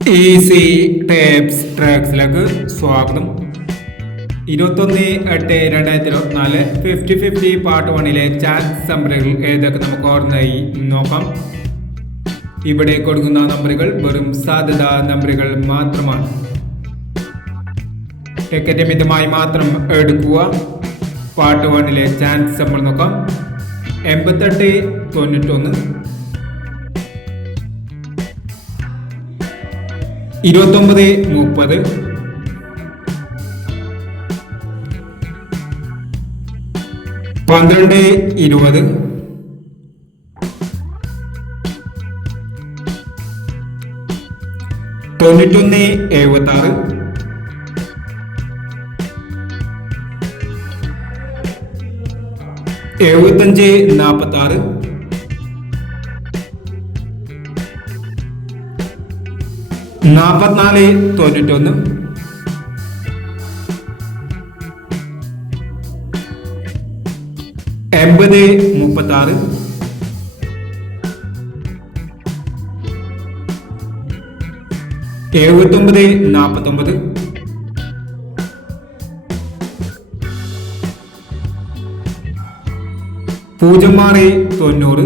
Easy tapes ട്രാക്സിലേക്ക് സ്വാഗതം. 21/8/2024 50-50 part 1-ലെ chance നമ്പറുകൾ ഏതൊക്കെ നമുക്ക് ഓർമ്മയായി നോക്കാം. ഇവിടെ കൊടുക്കുന്ന നമ്പറുകൾ വെറും സാധ്യതാ നമ്പറുകൾ മാത്രമാണ്. ടിക്കറ്റ് മിതമായി മാത്രം എടുക്കുക. പാർട്ട് 1-ലെ ചാൻസ് നമ്പർ നോക്കാം. 88, 91, 29, 30, 12, 20, 91, 76, 75, 46, 44, 91, 80, 36, 79, 49, 06, 90,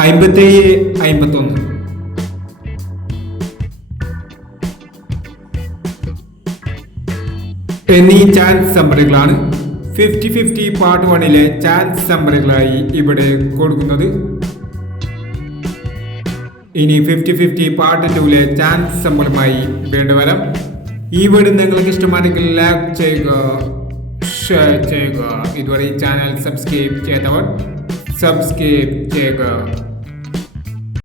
57, 51. എന്നീ ചാൻസ് നമ്പറുകളാണ് 50-50 പാർട്ട് 1-ലെ ചാൻസ് നമ്പറുകളായി ഇവിടെ കൊടുക്കുന്നത്. ഇനി 50-50 പാർട്ട് 2-ലെ ചാൻസ് നമ്പറുമായി വീണ്ടും വരാം. ഈ വീഡിയോ നിങ്ങൾക്ക് ഇഷ്ടമാണെങ്കിൽ ലൈക്ക് ചെയ്യുക, ഷെയർ ചെയ്യുക. ഇതുവരെ ഈ ചാനൽ സബ്സ്ക്രൈബ് ചെയ്തവർ സബ്സ്ക്രൈബ് ചെയ്യുക.